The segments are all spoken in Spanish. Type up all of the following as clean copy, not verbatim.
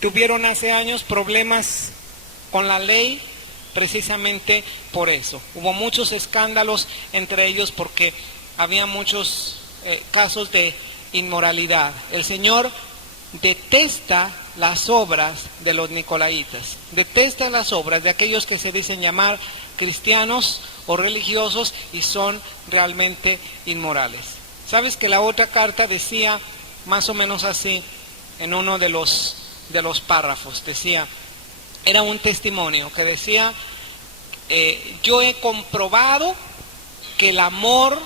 tuvieron hace años problemas con la ley precisamente por eso. Hubo muchos escándalos entre ellos porque había muchos casos de inmoralidad. El Señor detesta las obras de los nicolaitas, detesta las obras de aquellos que se dicen llamar cristianos o religiosos y son realmente inmorales. ¿Sabes que la otra carta decía más o menos así en uno de los párrafos? Decía, era un testimonio que decía, yo he comprobado que el amor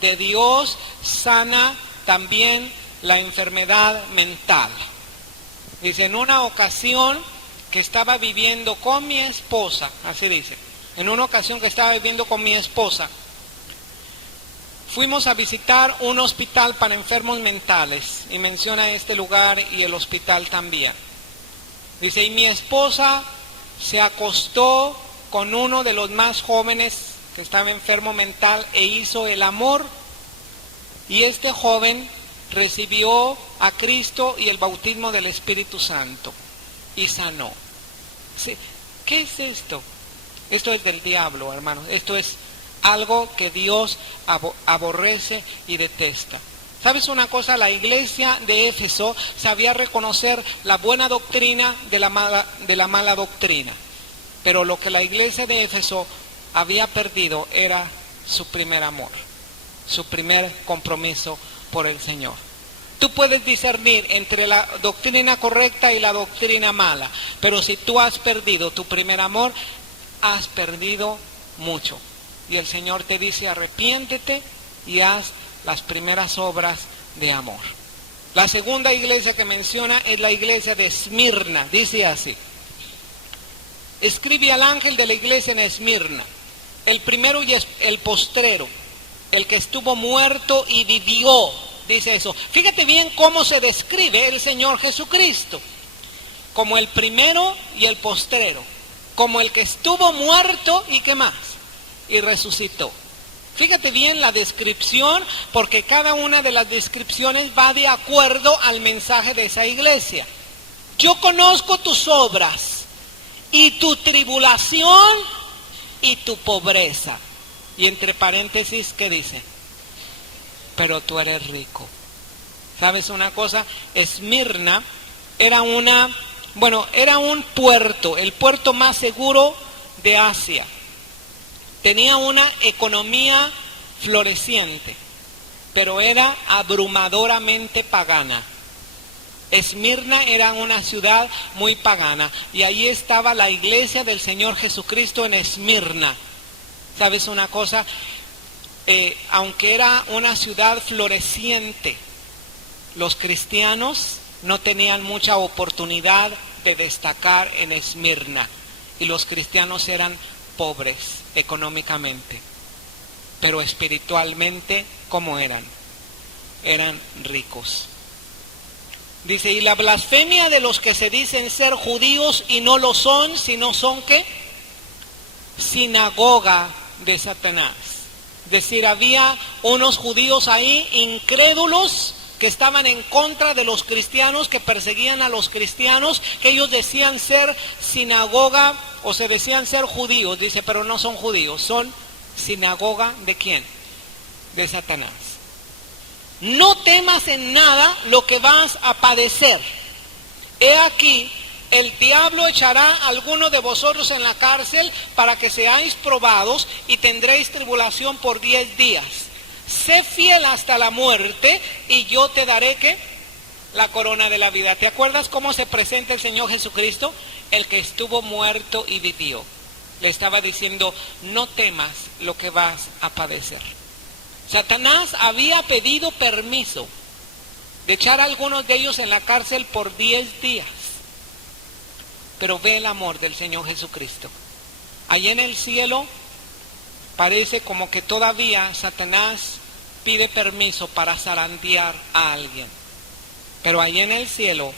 de Dios sana también la enfermedad mental. Dice, en una ocasión que estaba viviendo con mi esposa, así dice, en una ocasión que estaba viviendo con mi esposa, fuimos a visitar un hospital para enfermos mentales, y menciona este lugar y el hospital también. Dice, y mi esposa se acostó con uno de los más jóvenes que estaba enfermo mental e hizo el amor, y este joven recibió a Cristo y el bautismo del Espíritu Santo y sanó. ¿Sí? ¿Qué es esto? Esto es del diablo, hermanos. Esto es algo que Dios aborrece y detesta. ¿Sabes una cosa? La iglesia de Éfeso sabía reconocer la buena doctrina de la mala doctrina. Pero lo que la iglesia de Éfeso había perdido era su primer amor, su primer compromiso por el Señor. Tú puedes discernir entre la doctrina correcta y la doctrina mala, pero si tú has perdido tu primer amor, has perdido mucho. Y el Señor te dice, arrepiéntete y haz las primeras obras de amor. La segunda iglesia que menciona es la iglesia de Esmirna. Dice así, escribe al ángel de la iglesia en Esmirna, el primero y el postrero, el que estuvo muerto y vivió. Dice eso. Fíjate bien cómo se describe el Señor Jesucristo, como el primero y el postrero, como el que estuvo muerto y ¿qué más? Y resucitó. Fíjate bien la descripción, porque cada una de las descripciones va de acuerdo al mensaje de esa iglesia. Yo conozco tus obras y tu tribulación y tu pobreza. Y entre paréntesis, ¿qué dice? Pero tú eres rico. ¿Sabes una cosa? Esmirna era un puerto, el puerto más seguro de Asia. Tenía una economía floreciente, pero era abrumadoramente pagana. Esmirna era una ciudad muy pagana, y ahí estaba la iglesia del Señor Jesucristo en Esmirna. ¿Sabes una cosa? Aunque era una ciudad floreciente, los cristianos no tenían mucha oportunidad de destacar en Esmirna, y los cristianos eran pobres económicamente, pero espiritualmente, ¿cómo eran? Eran ricos. Dice, y la blasfemia de los que se dicen ser judíos y no lo son, sino son ¿qué? Sinagoga de Satanás. Es decir, había unos judíos ahí incrédulos que estaban en contra de los cristianos, que perseguían a los cristianos, que ellos decían ser sinagoga o se decían ser judíos. Dice, pero no son judíos, son sinagoga ¿de quién? De Satanás. No temas en nada lo que vas a padecer. He aquí, el diablo echará a alguno de vosotros en la cárcel para que seáis probados y tendréis tribulación por 10 días. Sé fiel hasta la muerte y yo te daré ¿qué? La corona de la vida. ¿Te acuerdas cómo se presenta el Señor Jesucristo? El que estuvo muerto y vivió. Le estaba diciendo, no temas lo que vas a padecer. Satanás había pedido permiso de echar a algunos de ellos en la cárcel por 10 días. Pero ve el amor del Señor Jesucristo. Allí en el cielo parece como que todavía Satanás pide permiso para zarandear a alguien. Pero allí en el cielo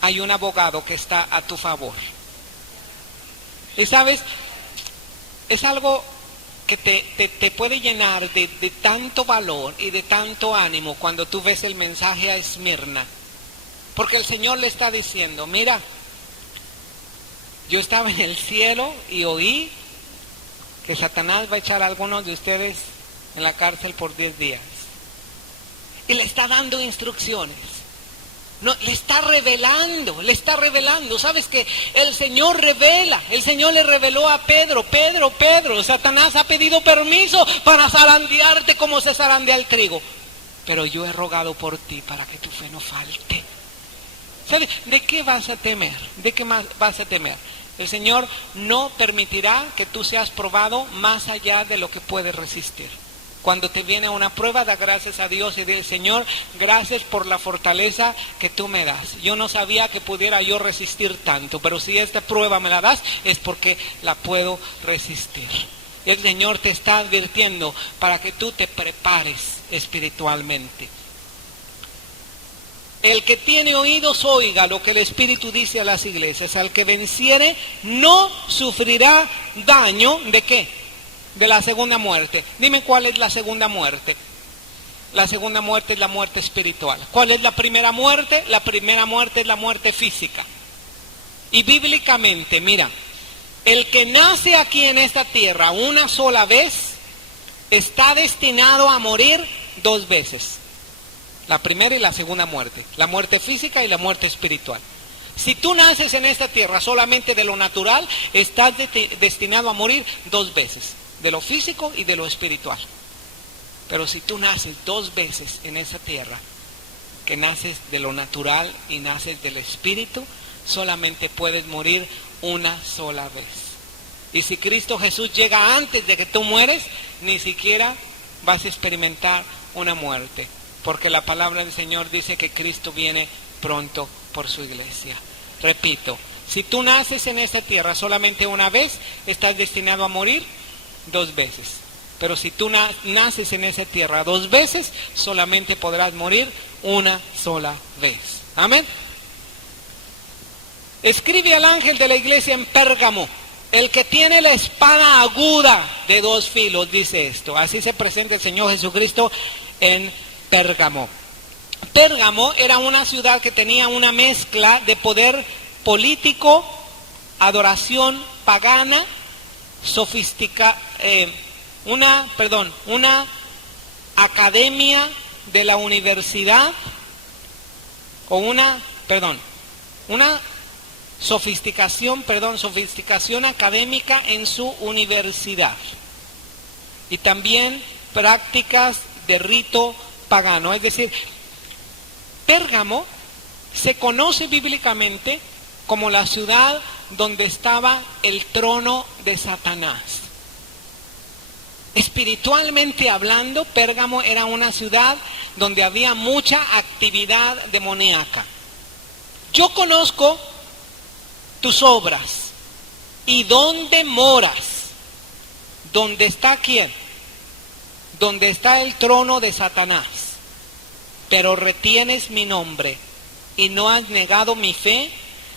hay un abogado que está a tu favor. Y sabes, es algo que te puede llenar de tanto valor y de tanto ánimo cuando tú ves el mensaje a Esmirna. Porque el Señor le está diciendo, mira, yo estaba en el cielo y oí que Satanás va a echar a algunos de ustedes en la cárcel por 10 días. Y le está dando instrucciones. No, le está revelando. ¿Sabes qué? El Señor revela. El Señor le reveló a Pedro, Pedro, Satanás ha pedido permiso para zarandearte como se zarandea el trigo. Pero yo he rogado por ti para que tu fe no falte. ¿Sabes? ¿De qué vas a temer? ¿De qué más vas a temer? El Señor no permitirá que tú seas probado más allá de lo que puedes resistir. Cuando te viene una prueba, da gracias a Dios y dile, Señor, gracias por la fortaleza que tú me das. Yo no sabía que pudiera yo resistir tanto, pero si esta prueba me la das, es porque la puedo resistir. Y el Señor te está advirtiendo para que tú te prepares espiritualmente. El que tiene oídos oiga lo que el Espíritu dice a las iglesias. Al que venciere no sufrirá daño, ¿de qué? De la segunda muerte. Dime cuál es la segunda muerte. La segunda muerte es la muerte espiritual. ¿Cuál es la primera muerte? La primera muerte es la muerte física. Y bíblicamente, mira, el que nace aquí en esta tierra una sola vez está destinado a morir 2 veces. La primera y la segunda muerte. La muerte física y la muerte espiritual. Si tú naces en esta tierra solamente de lo natural, estás destinado a morir 2 veces. De lo físico y de lo espiritual. Pero si tú naces 2 veces en esa tierra, que naces de lo natural y naces del espíritu, solamente puedes morir una sola vez. Y si Cristo Jesús llega antes de que tú mueres, ni siquiera vas a experimentar una muerte. Porque la palabra del Señor dice que Cristo viene pronto por su iglesia. Repito, si tú naces en esta tierra solamente una vez, estás destinado a morir 2 veces. Pero si tú naces en esa tierra 2 veces, solamente podrás morir una sola vez. Amén. Escribe al ángel de la iglesia en Pérgamo, el que tiene la espada aguda de 2 filos, dice esto. Así se presenta el Señor Jesucristo en Pérgamo. Pérgamo era una ciudad que tenía una mezcla de poder político, adoración pagana, una academia de la universidad, o una sofisticación académica en su universidad, y también prácticas de rito pagano. Es decir, Pérgamo se conoce bíblicamente como la ciudad donde estaba el trono de Satanás. Espiritualmente hablando, Pérgamo era una ciudad donde había mucha actividad demoníaca. Yo conozco tus obras y dónde moras. ¿Dónde está quién? Donde está el trono de Satanás. Pero retienes mi nombre y no has negado mi fe,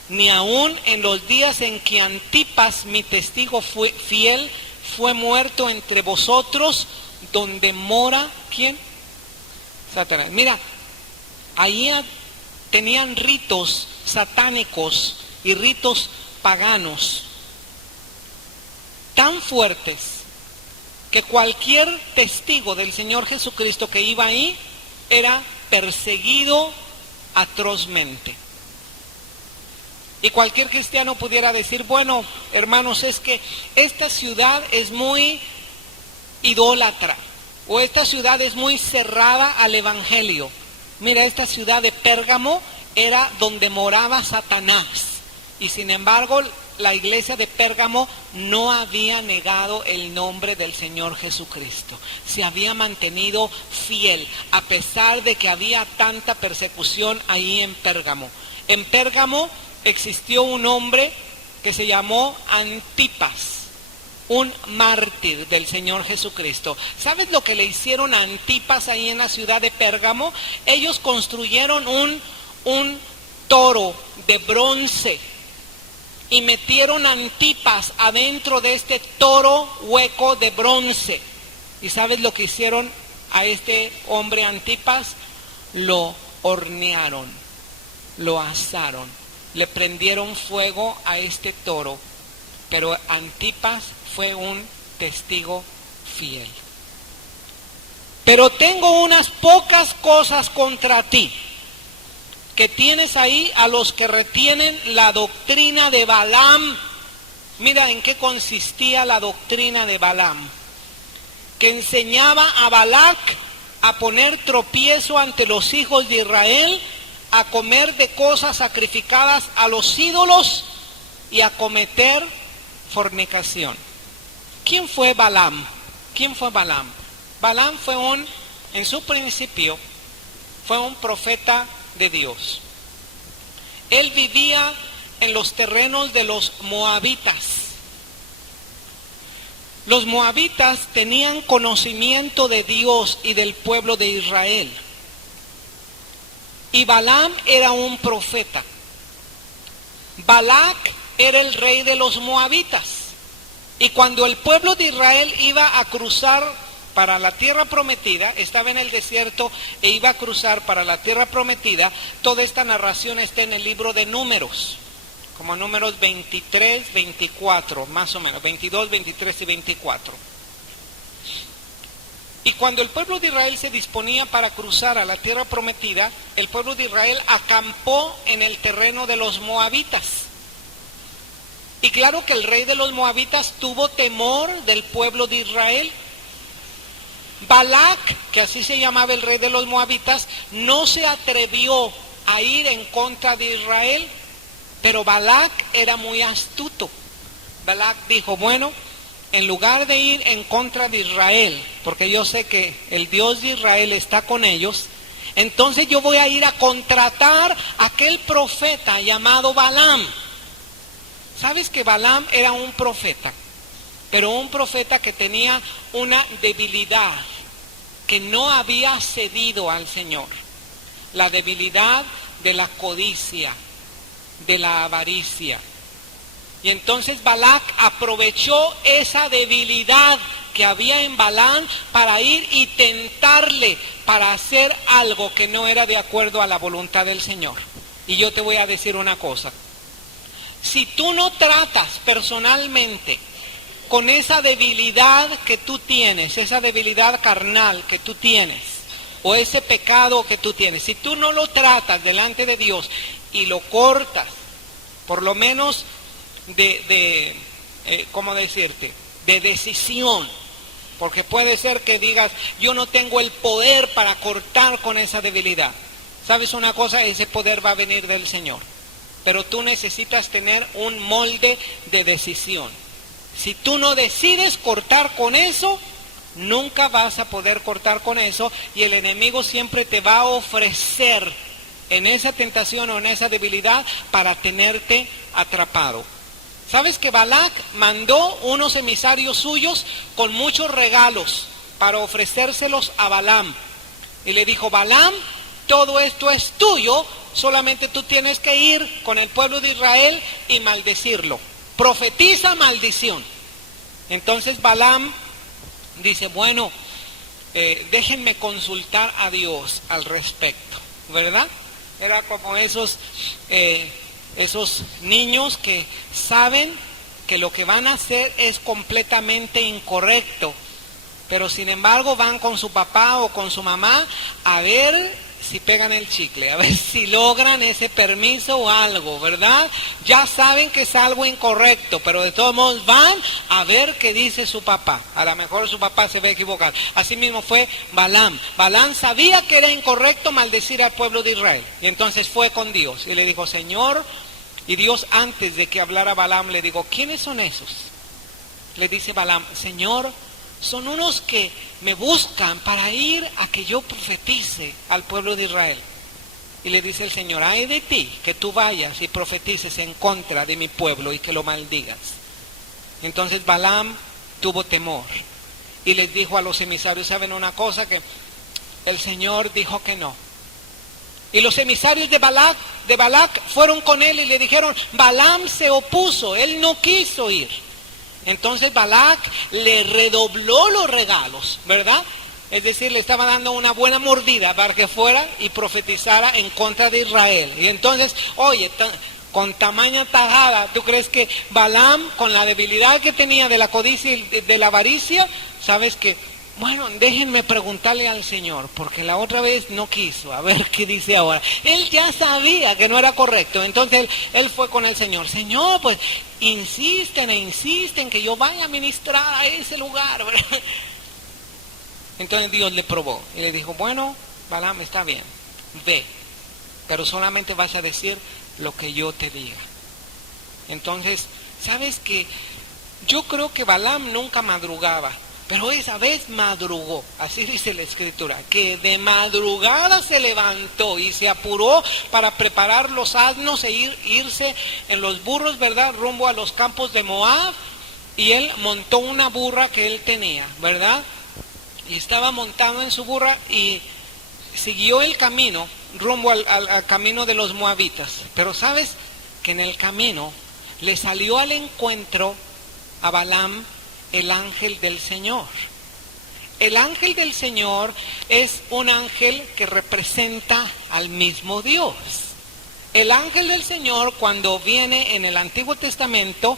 ni aun en los días en que Antipas, mi testigo fiel, fue muerto entre vosotros, donde mora ¿quién? Satanás. Mira, ahí tenían ritos satánicos y ritos paganos tan fuertes que cualquier testigo del Señor Jesucristo que iba ahí era perseguido atrozmente. Y cualquier cristiano pudiera decir, bueno, hermanos, es que esta ciudad es muy idólatra, o esta ciudad es muy cerrada al evangelio. Mira, esta ciudad de Pérgamo era donde moraba Satanás, y sin embargo la iglesia de Pérgamo no había negado el nombre del Señor Jesucristo. Se había mantenido fiel, a pesar de que había tanta persecución ahí en Pérgamo. En Pérgamo existió un hombre que se llamó Antipas, un mártir del Señor Jesucristo. ¿Sabes lo que le hicieron a Antipas ahí en la ciudad de Pérgamo? Ellos construyeron un toro de bronce y metieron a Antipas adentro de este toro hueco de bronce. ¿Y sabes lo que hicieron a este hombre Antipas? Lo hornearon. lo asaron, le prendieron fuego a este toro, pero Antipas fue un testigo fiel. Pero tengo unas pocas cosas contra ti, que tienes ahí a los que retienen la doctrina de Balaam. Mira en qué consistía la doctrina de Balaam, que enseñaba a Balac a poner tropiezo ante los hijos de Israel, a comer de cosas sacrificadas a los ídolos y a cometer fornicación. ¿Quién fue Balaam? ¿Quién fue Balaam? Balaam fue en su principio, fue un profeta de Dios. Él vivía en los terrenos de los moabitas. Los moabitas tenían conocimiento de Dios y del pueblo de Israel. Y Balaam era un profeta. Balac era el rey de los moabitas. Y cuando el pueblo de Israel iba a cruzar para la tierra prometida, estaba en el desierto e iba a cruzar para la tierra prometida, toda esta narración está en el libro de Números, como Números 23, 24, más o menos, 22, 23 y 24. Y cuando el pueblo de Israel se disponía para cruzar a la tierra prometida, el pueblo de Israel acampó en el terreno de los moabitas. Y claro que el rey de los moabitas tuvo temor del pueblo de Israel. Balac, que así se llamaba el rey de los moabitas, no se atrevió a ir en contra de Israel, pero Balac era muy astuto. Balac dijo, bueno, en lugar de ir en contra de Israel, porque yo sé que el Dios de Israel está con ellos, entonces yo voy a ir a contratar a aquel profeta llamado Balaam. ¿Sabes que Balaam era un profeta? Pero un profeta que tenía una debilidad, que no había cedido al Señor. La debilidad de la codicia, de la avaricia. Y entonces Balac aprovechó esa debilidad que había en Balaam para ir y tentarle para hacer algo que no era de acuerdo a la voluntad del Señor. Y yo te voy a decir una cosa. Si tú no tratas personalmente con esa debilidad que tú tienes, esa debilidad carnal que tú tienes, o ese pecado que tú tienes, si tú no lo tratas delante de Dios y lo cortas, por lo menos ¿cómo decirte? De decisión, porque puede ser que digas, yo no tengo el poder para cortar con esa debilidad. ¿Sabes una cosa? Ese poder va a venir del Señor, pero tú necesitas tener un molde de decisión. Si tú no decides cortar con eso, nunca vas a poder cortar con eso, y el enemigo siempre te va a ofrecer en esa tentación o en esa debilidad para tenerte atrapado. ¿Sabes que Balac mandó unos emisarios suyos con muchos regalos para ofrecérselos a Balaam? Y le dijo, Balaam, todo esto es tuyo, solamente tú tienes que ir con el pueblo de Israel y maldecirlo. Profetiza maldición. Entonces Balaam dice, bueno, déjenme consultar a Dios al respecto, ¿verdad? Era como esos niños que saben que lo que van a hacer es completamente incorrecto, pero sin embargo van con su papá o con su mamá a ver si pegan el chicle, a ver si logran ese permiso o algo, ¿verdad? Ya saben que es algo incorrecto, pero de todos modos van a ver qué dice su papá. A lo mejor su papá se ve equivocado. Así mismo fue Balaam. Balaam sabía que era incorrecto maldecir al pueblo de Israel, y entonces fue con Dios y le dijo, Señor, y Dios antes de que hablara Balaam le dijo, ¿quiénes son esos? Le dice Balaam, Señor, son unos que me buscan para ir a que yo profetice al pueblo de Israel. Y le dice el Señor, ay de ti, que tú vayas y profetices en contra de mi pueblo y que lo maldigas. Entonces Balaam tuvo temor y les dijo a los emisarios, ¿saben una cosa? Que el Señor dijo que no. Y los emisarios de Balac fueron con él y le dijeron, Balaam se opuso, él no quiso ir. Entonces Balac le redobló los regalos, ¿verdad? Es decir, le estaba dando una buena mordida para que fuera y profetizara en contra de Israel. Y entonces, oye, con tamaña tajada, ¿tú crees que Balaam, con la debilidad que tenía de la codicia y de la avaricia, sabes que, bueno, déjenme preguntarle al Señor, porque la otra vez no quiso, a ver qué dice ahora. Él ya sabía que no era correcto, entonces él fue con el Señor. Señor, pues insisten e insisten que yo vaya a ministrar a ese lugar, ¿verdad? Entonces Dios le probó y le dijo, bueno, Balaam, está bien, ve, pero solamente vas a decir lo que yo te diga. Entonces, ¿sabes qué? Yo creo que Balaam nunca madrugaba, pero esa vez madrugó, así dice la Escritura, que de madrugada se levantó y se apuró para preparar los asnos e irse en los burros, ¿verdad?, rumbo a los campos de Moab, y él montó una burra que él tenía, ¿verdad?, y estaba montado en su burra y siguió el camino rumbo al camino de los moabitas. Pero sabes que en el camino le salió al encuentro a Balaam el ángel del Señor. El ángel del Señor es un ángel que representa al mismo Dios. El ángel del Señor, cuando viene en el Antiguo Testamento,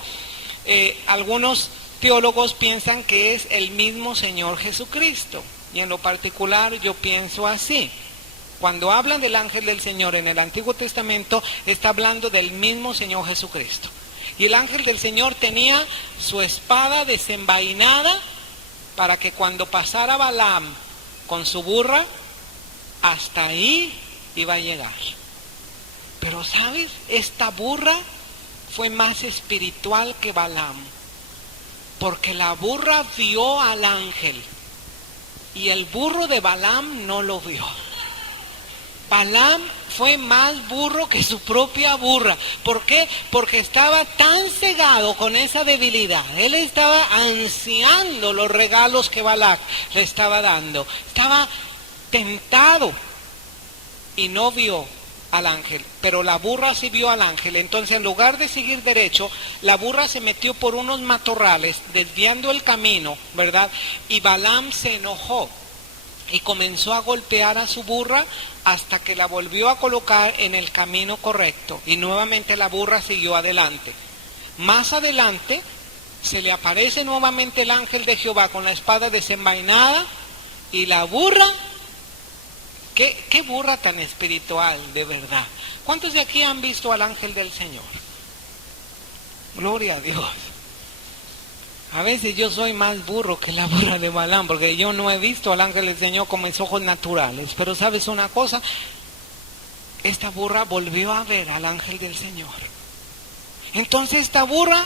algunos teólogos piensan que es el mismo Señor Jesucristo, y en lo particular yo pienso así. Cuando hablan del ángel del Señor en el Antiguo Testamento, está hablando del mismo Señor Jesucristo. Y el ángel del Señor tenía su espada desenvainada para que cuando pasara Balaam con su burra, hasta ahí iba a llegar. Pero ¿sabes? Esta burra fue más espiritual que Balaam, porque la burra vio al ángel y el burro de Balaam no lo vio. Balaam fue más burro que su propia burra. ¿Por qué? Porque estaba tan cegado con esa debilidad. Él estaba ansiando los regalos que Balac le estaba dando. Estaba tentado y no vio al ángel, pero la burra sí vio al ángel. Entonces, en lugar de seguir derecho, la burra se metió por unos matorrales, desviando el camino, ¿verdad? Y Balaam se enojó y comenzó a golpear a su burra hasta que la volvió a colocar en el camino correcto. Y nuevamente la burra siguió adelante. Más adelante, se le aparece nuevamente el ángel de Jehová con la espada desenvainada, y la burra... ¿Qué burra tan espiritual, de verdad? ¿Cuántos de aquí han visto al ángel del Señor? Gloria a Dios. A veces yo soy más burro que la burra de Balaam, porque yo no he visto al ángel del Señor con mis ojos naturales. Pero ¿sabes una cosa? Esta burra volvió a ver al ángel del Señor. Entonces esta burra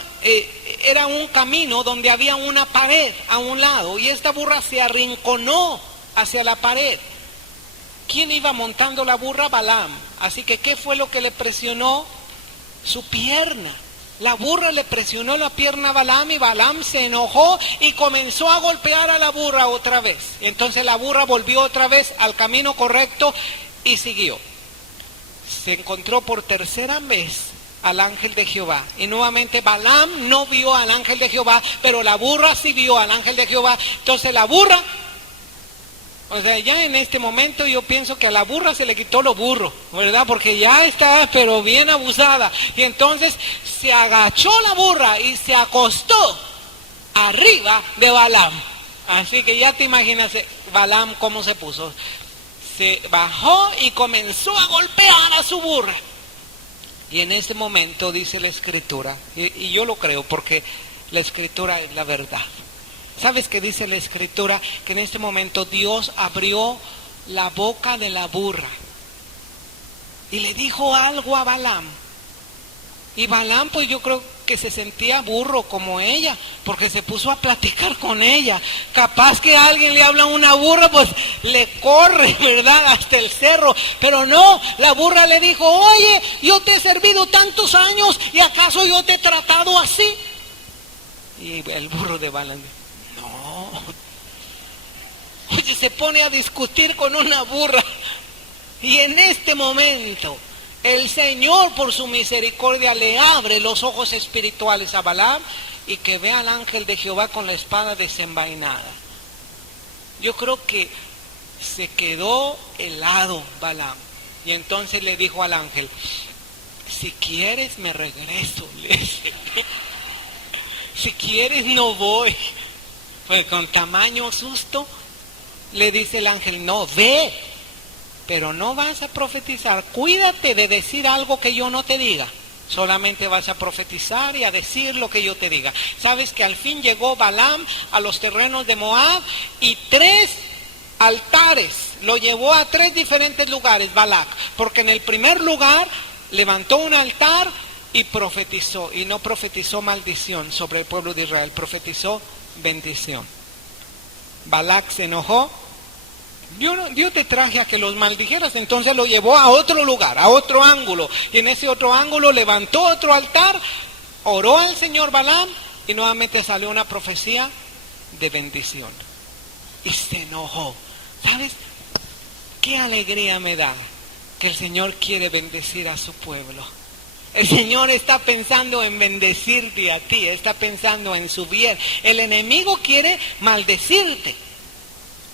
era un camino donde había una pared a un lado, y esta burra se arrinconó hacia la pared. ¿Quién iba montando la burra? Balaam. Así que ¿qué fue lo que le presionó? Su pierna. La burra le presionó la pierna a Balaam, y Balaam se enojó y comenzó a golpear a la burra otra vez. Entonces la burra volvió otra vez al camino correcto y siguió. Se encontró por tercera vez al ángel de Jehová, y nuevamente Balaam no vio al ángel de Jehová, pero la burra sí vio al ángel de Jehová. Entonces la burra... O sea, ya en este momento yo pienso que a la burra se le quitó lo burro, ¿verdad? Porque ya estaba pero bien abusada. Y entonces se agachó la burra y se acostó arriba de Balaam. Así que ya te imaginas Balaam cómo se puso. Se bajó y comenzó a golpear a su burra. Y en ese momento dice la Escritura, y yo lo creo porque la Escritura es la verdad. ¿Sabes qué dice la Escritura? Que en este momento Dios abrió la boca de la burra y le dijo algo a Balaam. Y Balaam, pues yo creo que se sentía burro como ella, porque se puso a platicar con ella. Capaz que alguien le habla a una burra, pues le corre, ¿verdad?, hasta el cerro. Pero no, la burra le dijo: oye, yo te he servido tantos años, ¿y acaso yo te he tratado así? Y el burro de Balaam: oye, se pone a discutir con una burra. Y en este momento el Señor, por su misericordia, le abre los ojos espirituales a Balaam, y que vea al ángel de Jehová con la espada desenvainada. Yo creo que se quedó helado Balaam. Y entonces le dijo al ángel, si quieres me regreso. Le dice, si quieres no voy. Pues con tamaño susto le dice el ángel, no, ve, pero no vas a profetizar. Cuídate de decir algo que yo no te diga. Solamente vas a profetizar y a decir lo que yo te diga. Sabes que al fin llegó Balaam a los terrenos de Moab y 3 altares, lo llevó a 3 diferentes lugares Balac, porque en el primer lugar levantó un altar y profetizó, y no profetizó maldición sobre el pueblo de Israel, profetizó bendición. Balac se enojó, yo te traje a que los maldijeras, entonces lo llevó a otro lugar, a otro ángulo, y en ese otro ángulo levantó otro altar, oró al Señor Balaam, y nuevamente salió una profecía de bendición. Y se enojó. ¿Sabes? Qué alegría me da que el Señor quiere bendecir a su pueblo. El Señor está pensando en bendecirte a ti, está pensando en su bien. El enemigo quiere maldecirte,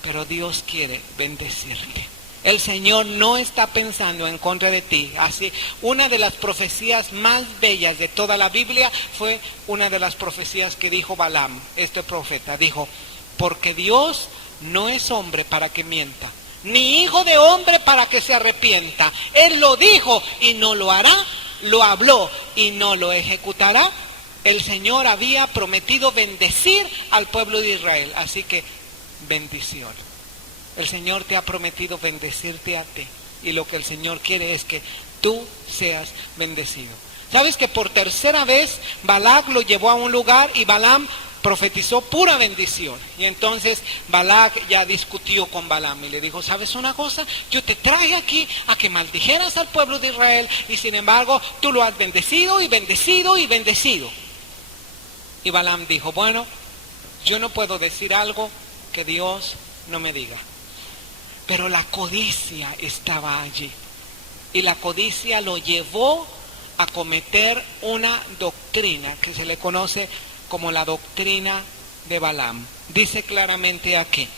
pero Dios quiere bendecirte. El Señor no está pensando en contra de ti. Así, una de las profecías más bellas de toda la Biblia fue una de las profecías que dijo Balaam, este profeta. Dijo, porque Dios no es hombre para que mienta, ni hijo de hombre para que se arrepienta. Él lo dijo y no lo hará, lo habló y no lo ejecutará. El Señor había prometido bendecir al pueblo de Israel, así que bendición. El Señor te ha prometido bendecirte a ti, y lo que el Señor quiere es que tú seas bendecido. ¿Sabes que por tercera vez Balac lo llevó a un lugar y Balaam profetizó pura bendición? Y entonces Balac ya discutió con Balaam y le dijo, ¿sabes una cosa? Yo te traje aquí a que maldijeras al pueblo de Israel, y sin embargo tú lo has bendecido y bendecido y bendecido. Y Balaam dijo, bueno, yo no puedo decir algo que Dios no me diga. Pero la codicia estaba allí, y la codicia lo llevó a cometer una doctrina que se le conoce como la doctrina de Balaam. Dice claramente aquí,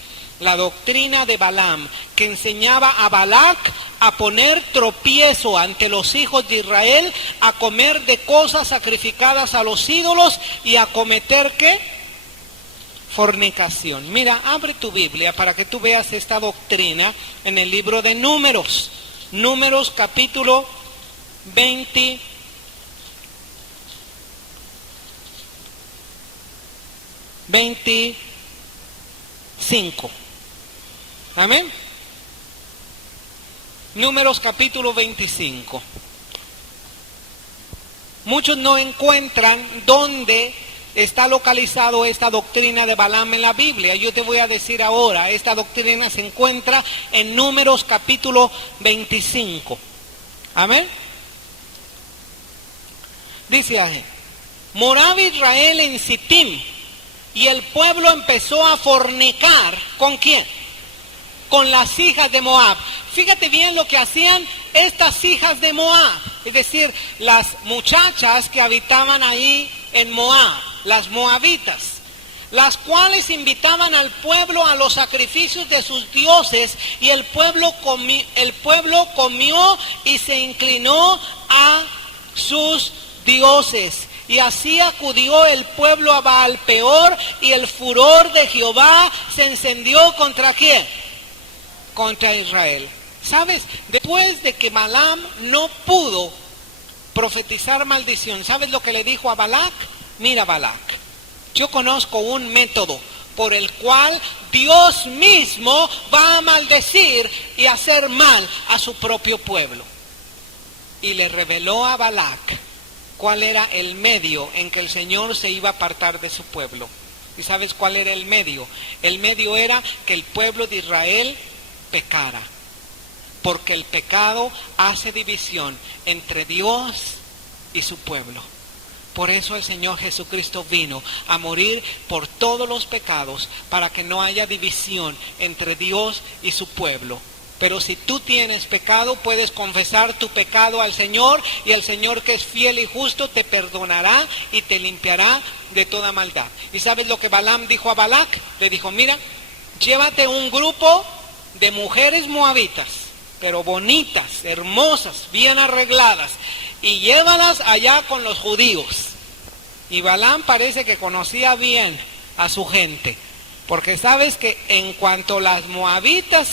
la doctrina de Balaam, que enseñaba a Balac a poner tropiezo ante los hijos de Israel, a comer de cosas sacrificadas a los ídolos y a cometer ¿qué? Fornicación. Mira, abre tu Biblia para que tú veas esta doctrina en el libro de Números. Números capítulo 25. Amén. Números capítulo 25. Muchos no encuentran dónde está localizado esta doctrina de Balaam en la Biblia. Yo te voy a decir ahora, esta doctrina se encuentra en Números capítulo 25. Amén. Dice ahí, moraba Israel en Sittim, y el pueblo empezó a fornicar. ¿Con quién? Con las hijas de Moab. Fíjate bien lo que hacían estas hijas de Moab, es decir, las muchachas que habitaban ahí en Moab, las moabitas, las cuales invitaban al pueblo a los sacrificios de sus dioses, y el pueblo comió y se inclinó a sus dioses. Y así acudió el pueblo a Baal Peor, y el furor de Jehová se encendió ¿contra quién? Contra Israel. ¿Sabes? Después de que Balaam no pudo profetizar maldición, ¿sabes lo que le dijo a Balac? Mira, Balac, yo conozco un método por el cual Dios mismo va a maldecir y hacer mal a su propio pueblo. Y le reveló a Balac cuál era el medio en que el Señor se iba a apartar de su pueblo. ¿Y sabes cuál era el medio? El medio era que el pueblo de Israel pecara, porque el pecado hace división entre Dios y su pueblo. Por eso el Señor Jesucristo vino a morir por todos los pecados, para que no haya división entre Dios y su pueblo. Pero si tú tienes pecado, puedes confesar tu pecado al Señor, y el Señor, que es fiel y justo, te perdonará y te limpiará de toda maldad. ¿Y sabes lo que Balaam dijo a Balac? Le dijo, mira, llévate un grupo de mujeres moabitas, pero bonitas, hermosas, bien arregladas, y llévalas allá con los judíos. Y Balaam parece que conocía bien a su gente, porque sabes que en cuanto las moabitas,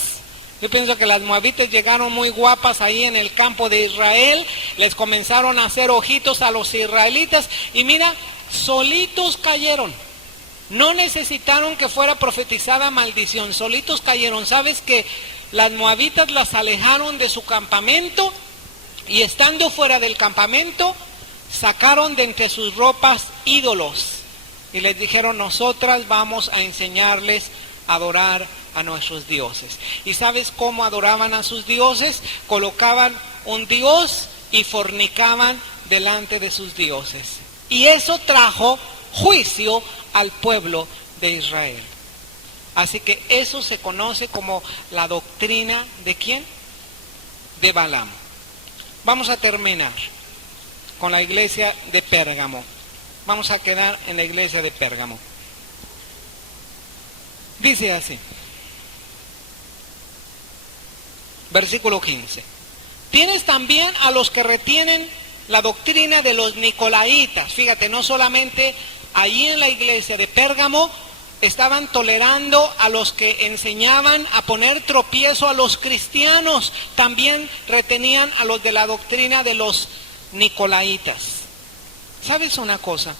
yo pienso que las moabitas llegaron muy guapas ahí en el campo de Israel, les comenzaron a hacer ojitos a los israelitas, y mira, solitos cayeron. No necesitaron que fuera profetizada maldición, solitos cayeron. ¿Sabes que las moabitas las alejaron de su campamento? Y estando fuera del campamento, sacaron de entre sus ropas ídolos. Y les dijeron, nosotras vamos a enseñarles a adorar a nuestros dioses. ¿Y sabes cómo adoraban a sus dioses? Colocaban un dios y fornicaban delante de sus dioses. Y eso trajo juicio al pueblo de Israel. Así que eso se conoce como la doctrina ¿de quién? De Balaam. Vamos a terminar con la iglesia de Pérgamo. Vamos a quedar en la iglesia de Pérgamo. Dice así, versículo 15. Tienes también a los que retienen la doctrina de los nicolaitas. Fíjate, no solamente allí en la iglesia de Pérgamo estaban tolerando a los que enseñaban a poner tropiezo a los cristianos, también retenían a los de la doctrina de los nicolaitas. ¿Sabes una cosa?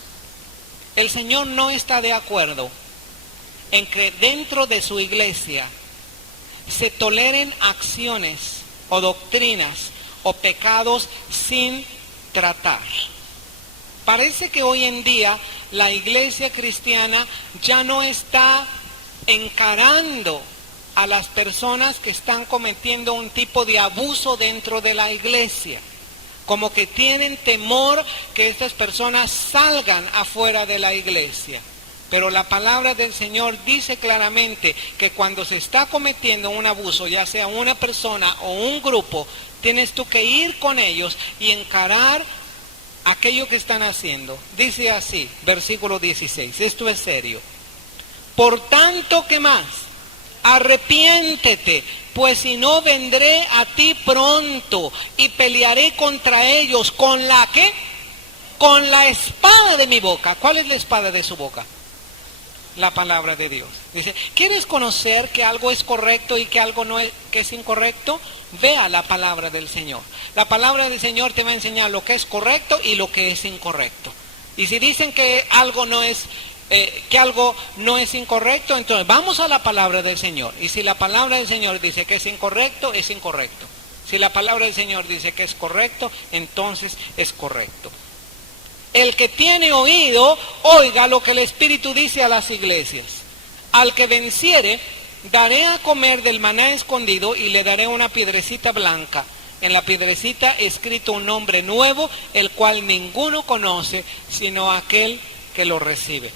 El Señor no está de acuerdo en que dentro de su iglesia se toleren acciones o doctrinas o pecados sin tratar. Parece que hoy en día la iglesia cristiana ya no está encarando a las personas que están cometiendo un tipo de abuso dentro de la iglesia. Como que tienen temor que estas personas salgan afuera de la iglesia. Pero la palabra del Señor dice claramente que cuando se está cometiendo un abuso, ya sea una persona o un grupo, tienes tú que ir con ellos y encarar aquello que están haciendo. Dice así, versículo 16, esto es serio. Por tanto, ¿qué más? Arrepiéntete, pues si no vendré a ti pronto y pelearé contra ellos con la ¿qué? Con la espada de mi boca. ¿Cuál es la espada de su boca? La palabra de Dios. Dice, ¿quieres conocer que algo es correcto y que algo no es, que es incorrecto? Vea la palabra del Señor. La palabra del Señor te va a enseñar lo que es correcto y lo que es incorrecto. Y si dicen que algo no es incorrecto, entonces vamos a la palabra del Señor. Y si la palabra del Señor dice que es incorrecto, es incorrecto. Si la palabra del Señor dice que es correcto, entonces es correcto. El que tiene oído, oiga lo que el Espíritu dice a las iglesias. Al que venciere, daré a comer del maná escondido y le daré una piedrecita blanca. En la piedrecita escrito un nombre nuevo, el cual ninguno conoce, sino aquel que lo recibe.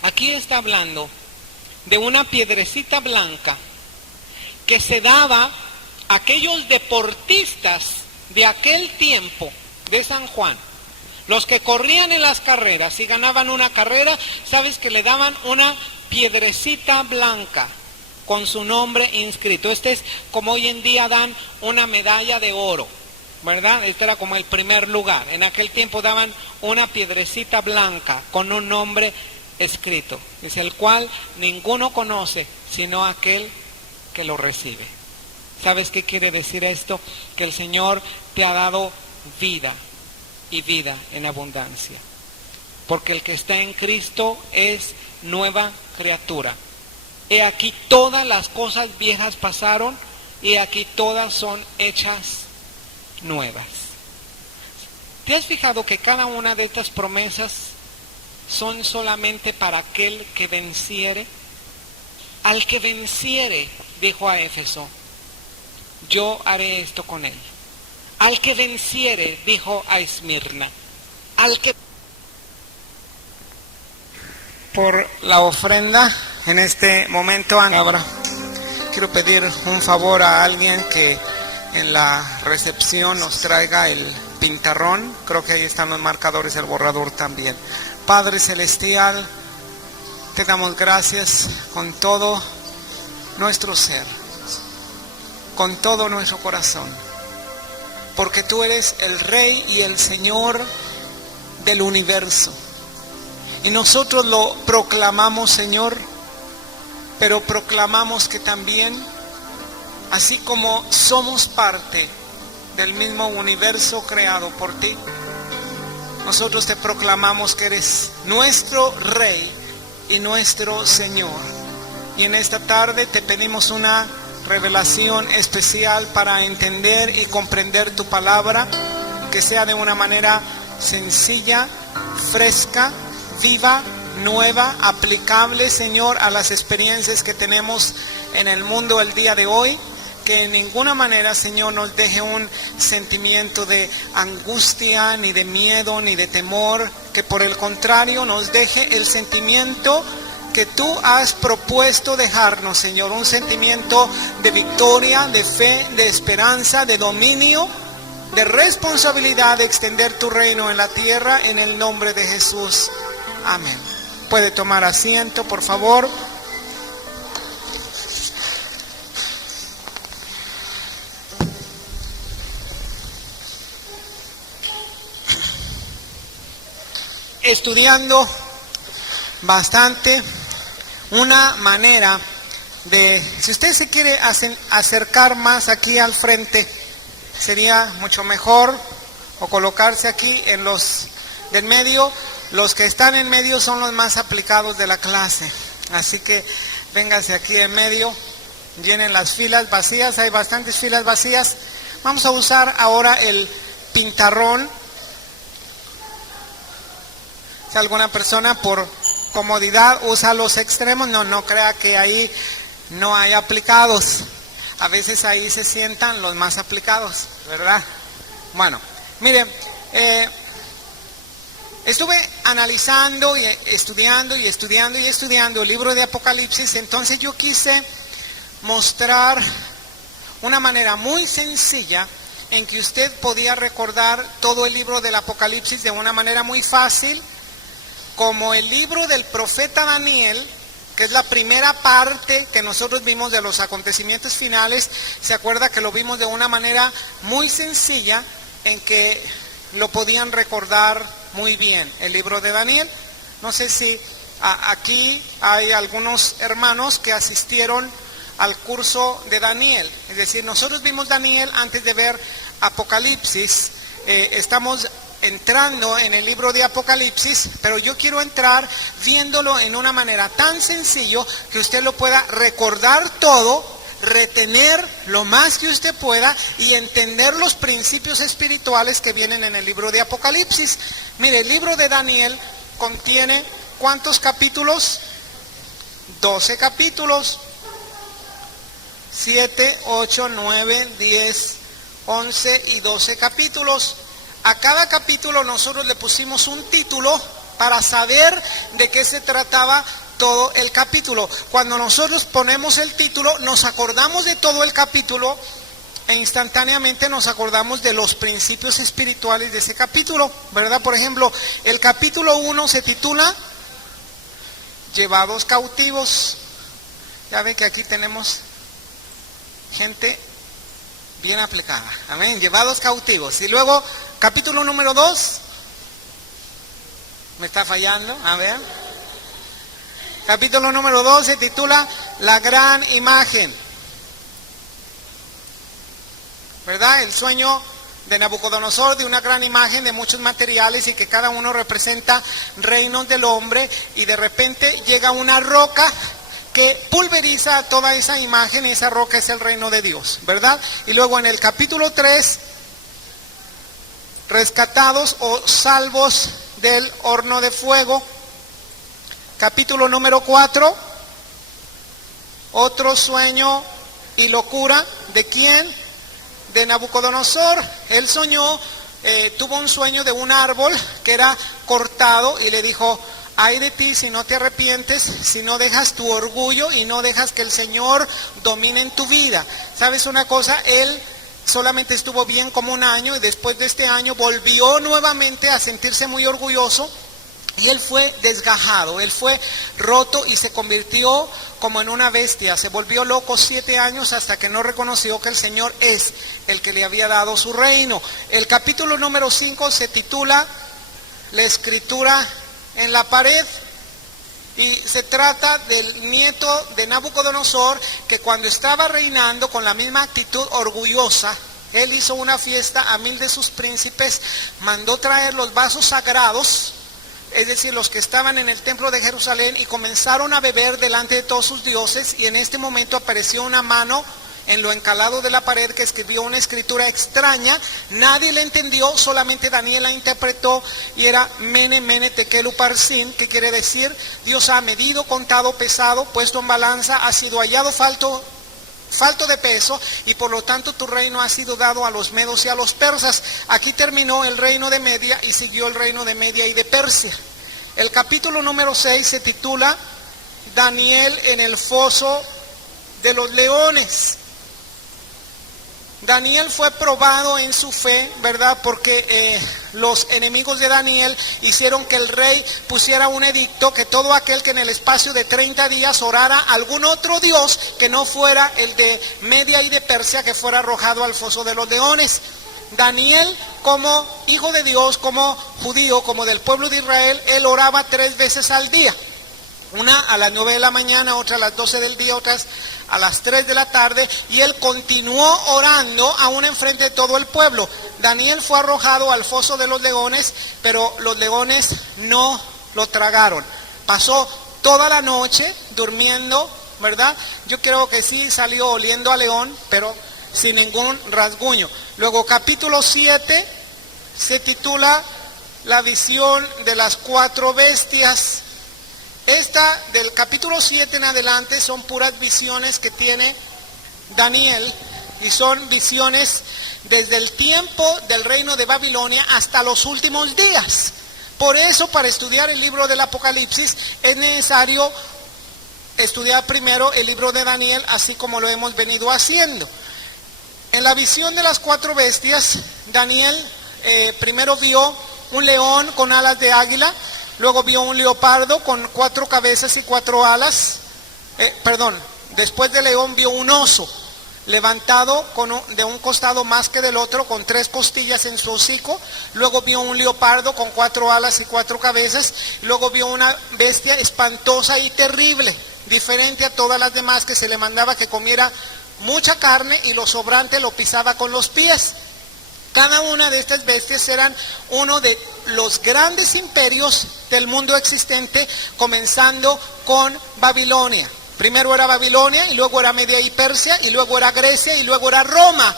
Aquí está hablando de una piedrecita blanca que se daba a aquellos deportistas de aquel tiempo de San Juan. Los que corrían en las carreras y ganaban una carrera, sabes que le daban una piedrecita blanca con su nombre inscrito. Este es como hoy en día dan una medalla de oro, ¿verdad? Este era como el primer lugar. En aquel tiempo daban una piedrecita blanca con un nombre escrito. Es el cual ninguno conoce sino aquel que lo recibe. ¿Sabes qué quiere decir esto? Que el Señor te ha dado vida y vida en abundancia. Porque el que está en Cristo es nueva criatura. He aquí todas las cosas viejas pasaron, y aquí todas son hechas nuevas. ¿Te has fijado que cada una de estas promesas son solamente para aquel que venciere? Al que venciere, dijo a Éfeso, yo haré esto con él. Al que venciere, dijo a Esmirna, al que... Por la ofrenda, en este momento, ahora quiero pedir un favor a alguien que en la recepción nos traiga el pintarrón. Creo que ahí están los marcadores, el borrador también. Padre Celestial, te damos gracias con todo nuestro ser, con todo nuestro corazón, porque tú eres el Rey y el Señor del universo. Y nosotros lo proclamamos, Señor, pero proclamamos que también, así como somos parte del mismo universo creado por ti, nosotros te proclamamos que eres nuestro Rey y nuestro Señor. Y en esta tarde te pedimos una revelación especial para entender y comprender tu palabra, que sea de una manera sencilla, fresca, viva, nueva, aplicable, Señor, a las experiencias que tenemos en el mundo el día de hoy. Que en ninguna manera, Señor, nos deje un sentimiento de angustia, ni de miedo, ni de temor. Que por el contrario nos deje el sentimiento que tú has propuesto dejarnos, Señor. Un sentimiento de victoria, de fe, de esperanza, de dominio, de responsabilidad de extender tu reino en la tierra, en el nombre de Jesús. Amén. Puede tomar asiento, por favor. Estudiando bastante una manera de, si usted se quiere acercar más aquí al frente, sería mucho mejor, o colocarse aquí en los del medio. Los que están en medio son los más aplicados de la clase, así que véngase aquí en medio, llenen las filas vacías, hay bastantes filas vacías. Vamos a usar ahora el pintarrón. Si alguna persona por comodidad usa los extremos, no crea que ahí no hay aplicados. A veces ahí se sientan los más aplicados, ¿verdad? Bueno, miren, estuve analizando y estudiando el libro de Apocalipsis. Entonces yo quise mostrar una manera muy sencilla en que usted podía recordar todo el libro del Apocalipsis de una manera muy fácil, como el libro del profeta Daniel, que es la primera parte que nosotros vimos de los acontecimientos finales. Se acuerda que lo vimos de una manera muy sencilla en que lo podían recordar muy bien, el libro de Daniel. No sé si aquí hay algunos hermanos que asistieron al curso de Daniel. Es decir, nosotros vimos Daniel antes de ver Apocalipsis. Estamos entrando en el libro de Apocalipsis, pero yo quiero entrar viéndolo en una manera tan sencillo que usted lo pueda recordar todo, retener lo más que usted pueda y entender los principios espirituales que vienen en el libro de Apocalipsis. Mire, el libro de Daniel contiene ¿cuántos capítulos? 12 capítulos. 7, 8, 9, 10, 11 y 12 capítulos. A cada capítulo nosotros le pusimos un título para saber de qué se trataba todo el capítulo. Cuando nosotros ponemos el título, nos acordamos de todo el capítulo e instantáneamente nos acordamos de los principios espirituales de ese capítulo, ¿verdad? Por ejemplo, el capítulo 1 se titula Llevados cautivos. Ya ve que aquí tenemos gente bien aplicada, amén, llevados cautivos. Y luego, capítulo número 2, me está fallando, a ver. Capítulo número 2 se titula La gran imagen, ¿verdad? El sueño de Nabucodonosor de una gran imagen de muchos materiales y que cada uno representa reinos del hombre, y de repente llega una roca que pulveriza toda esa imagen, y esa roca es el reino de Dios, ¿verdad? Y luego en el capítulo 3, rescatados o salvos del horno de fuego. Capítulo número 4, otro sueño y locura. ¿De quién? De Nabucodonosor. Él soñó, tuvo un sueño de un árbol que era cortado y le dijo: ay de ti si no te arrepientes, si no dejas tu orgullo y no dejas que el Señor domine en tu vida. ¿Sabes una cosa? Él solamente estuvo bien como un año, y después de este año volvió nuevamente a sentirse muy orgulloso Y él fue desgajado, él fue roto y se convirtió como en una bestia. Se volvió loco 7 años hasta que no reconoció que el Señor es el que le había dado su reino. El capítulo número 5 se titula La escritura en la pared. Y se trata del nieto de Nabucodonosor, que cuando estaba reinando con la misma actitud orgullosa, él hizo una fiesta a 1000 de sus príncipes, mandó traer los vasos sagrados, es decir, los que estaban en el templo de Jerusalén, y comenzaron a beber delante de todos sus dioses, y en este momento apareció una mano en lo encalado de la pared que escribió una escritura extraña. Nadie la entendió, solamente Daniel la interpretó, y era Mene, Mene, Tekel, Uparsin, que quiere decir: Dios ha medido, contado, pesado, puesto en balanza, ha sido hallado falto de peso, y por lo tanto tu reino ha sido dado a los medos y a los persas. Aquí terminó el reino de Media y siguió el reino de Media y de Persia. El capítulo número 6 se titula Daniel en el foso de los leones. Daniel fue probado en su fe, ¿verdad? Porque los enemigos de Daniel hicieron que el rey pusiera un edicto que todo aquel que en el espacio de 30 días orara a algún otro dios que no fuera el de Media y de Persia, que fuera arrojado al foso de los leones. Daniel, como hijo de Dios, como judío, como del pueblo de Israel, él oraba 3 veces al día. Una a las 9 de la mañana, otra a las 12 del día, otras a las 3 de la tarde, y él continuó orando aún enfrente de todo el pueblo. Daniel fue arrojado al foso de los leones, pero los leones no lo tragaron. Pasó toda la noche durmiendo, ¿verdad? Yo creo que sí salió oliendo a león, pero sin ningún rasguño. Luego, capítulo 7 se titula La visión de las 4 bestias. Esta, del capítulo 7 en adelante, son puras visiones que tiene Daniel, y son visiones desde el tiempo del reino de Babilonia hasta los últimos días. Por eso, para estudiar el libro del Apocalipsis, es necesario estudiar primero el libro de Daniel, así como lo hemos venido haciendo. En la visión de las 4 bestias, Daniel primero vio un león con alas de águila. Luego vio un leopardo con 4 cabezas y 4 alas. Después del león vio un oso levantado de un costado más que del otro, con 3 costillas en su hocico. Luego vio un leopardo con 4 alas y 4 cabezas. Luego vio una bestia espantosa y terrible, diferente a todas las demás, que se le mandaba que comiera mucha carne y lo sobrante lo pisaba con los pies. Cada una de estas bestias eran uno de los grandes imperios del mundo existente, comenzando con Babilonia. Primero era Babilonia, y luego era Media y Persia, y luego era Grecia, y luego era Roma.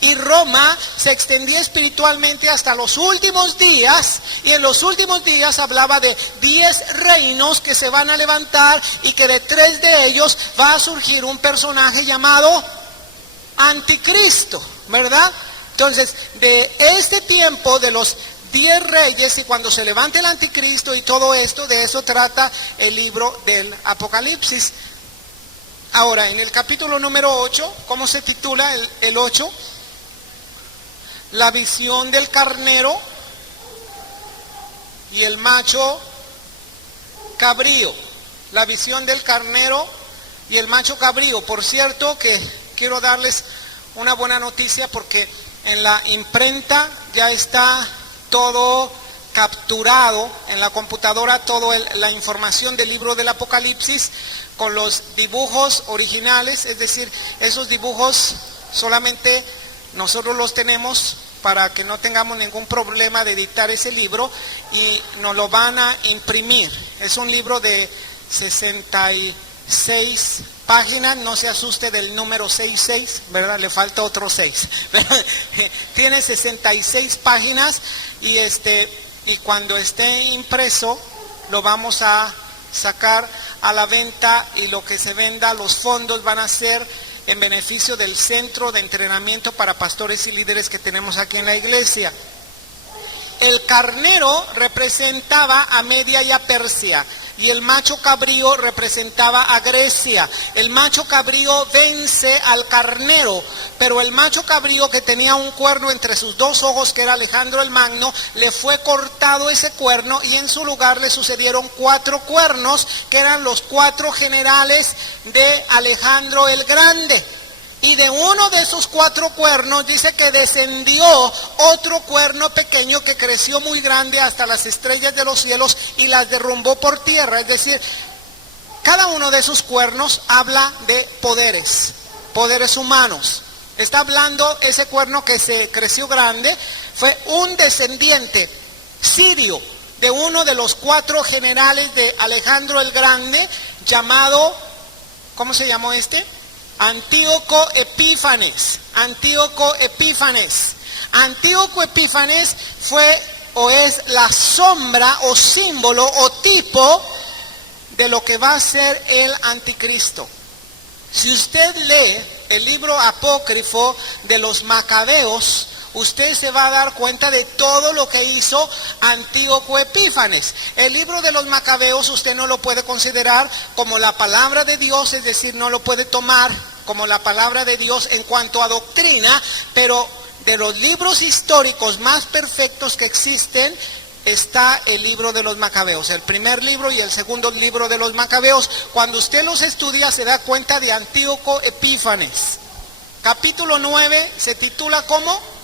Y Roma se extendía espiritualmente hasta los últimos días, y en los últimos días hablaba de 10 reinos que se van a levantar, y que de 3 de ellos va a surgir un personaje llamado Anticristo, ¿verdad? Entonces, de este tiempo de los 10 reyes, y cuando se levante el Anticristo y todo esto, de eso trata el libro del Apocalipsis. Ahora, en el capítulo número 8, ¿cómo se titula el 8? La visión del carnero y el macho cabrío. La visión del carnero y el macho cabrío. Por cierto, que quiero darles una buena noticia, porque en la imprenta ya está todo capturado en la computadora, toda la información del libro del Apocalipsis con los dibujos originales. Es decir, esos dibujos solamente nosotros los tenemos para que no tengamos ningún problema de editar ese libro, y nos lo van a imprimir. Es un libro de 66 páginas, no se asuste del número 66, ¿verdad? Le falta otro 6. Tiene 66 páginas, y cuando esté impreso lo vamos a sacar a la venta, y lo que se venda, los fondos van a ser en beneficio del centro de entrenamiento para pastores y líderes que tenemos aquí en la iglesia. El carnero representaba a Media y a Persia. y el macho cabrío representaba a Grecia. El macho cabrío vence al carnero, pero el macho cabrío que tenía un cuerno entre sus dos ojos, que era Alejandro el Magno, le fue cortado ese cuerno y en su lugar le sucedieron 4 cuernos, que eran los 4 generales de Alejandro el Grande. Y de uno de esos 4 cuernos dice que descendió otro cuerno pequeño que creció muy grande hasta las estrellas de los cielos y las derrumbó por tierra. Es decir, cada uno de esos cuernos habla de poderes humanos. Está hablando ese cuerno que se creció grande, fue un descendiente sirio de uno de los 4 generales de Alejandro el Grande, llamado, ¿cómo se llamó este? Antíoco Epífanes. Antíoco Epífanes fue o es la sombra o símbolo o tipo de lo que va a ser el anticristo. Si usted lee el libro apócrifo de los Macabeos, usted se va a dar cuenta de todo lo que hizo Antíoco Epífanes. El libro de los Macabeos usted no lo puede considerar como la palabra de Dios, es decir, no lo puede tomar como la palabra de Dios en cuanto a doctrina, pero de los libros históricos más perfectos que existen está el libro de los Macabeos, el primer libro y el segundo libro de los Macabeos. Cuando usted los estudia se da cuenta de Antíoco Epífanes. Capítulo 9 se titula ¿cómo?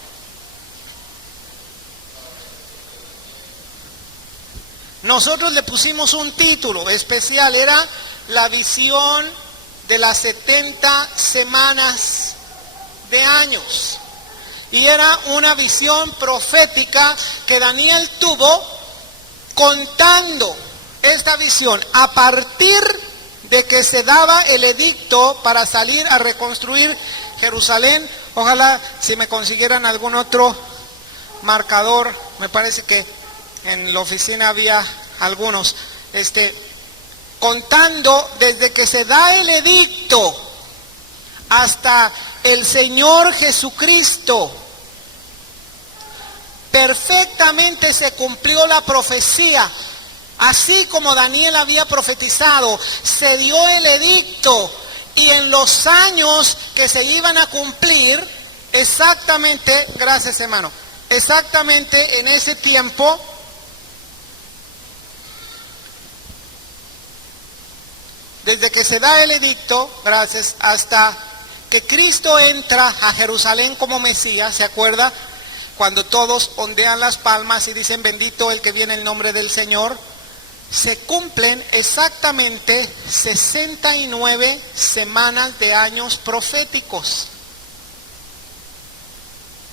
Nosotros le pusimos un título especial, era la visión de las 70 semanas de años. Y era una visión profética que Daniel tuvo contando esta visión a partir de que se daba el edicto para salir a reconstruir Jerusalén. Ojalá si me consiguieran algún otro marcador, me parece que en la oficina había algunos, contando desde que se da el edicto hasta el Señor Jesucristo. Perfectamente se cumplió la profecía, así como Daniel había profetizado, se dio el edicto y en los años que se iban a cumplir, exactamente, gracias hermano, exactamente en ese tiempo, desde que se da el edicto, gracias, hasta que Cristo entra a Jerusalén como Mesías, ¿se acuerda? Cuando todos ondean las palmas y dicen bendito el que viene en nombre del Señor, se cumplen exactamente 69 semanas de años proféticos.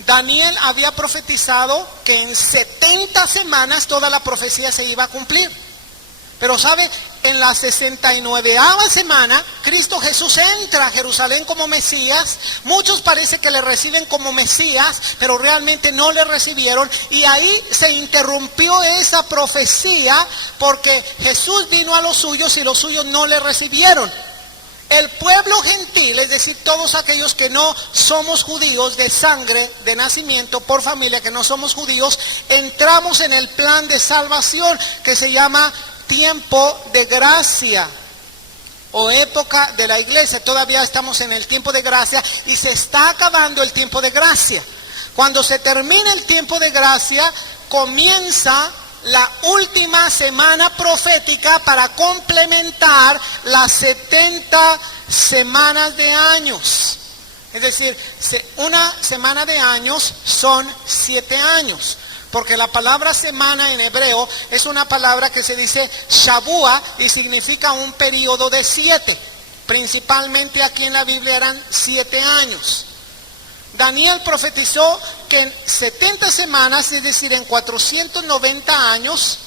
Daniel había profetizado que en 70 semanas toda la profecía se iba a cumplir. Pero ¿sabe? En la 69ª semana, Cristo Jesús entra a Jerusalén como Mesías. Muchos parece que le reciben como Mesías, pero realmente no le recibieron. Y ahí se interrumpió esa profecía porque Jesús vino a los suyos y los suyos no le recibieron. El pueblo gentil, es decir, todos aquellos que no somos judíos de sangre, de nacimiento, por familia, que no somos judíos, entramos en el plan de salvación que se llama tiempo de gracia o época de la iglesia. Todavía estamos en el tiempo de gracia y se está acabando el tiempo de gracia. Cuando se termina el tiempo de gracia, comienza la última semana profética para complementar las 70 semanas de años. Es decir, una semana de años son 7 años. Porque la palabra semana en hebreo es una palabra que se dice Shabua y significa un periodo de 7. Principalmente aquí en la Biblia eran 7 años. Daniel profetizó que en 70 semanas, es decir, en 490 años,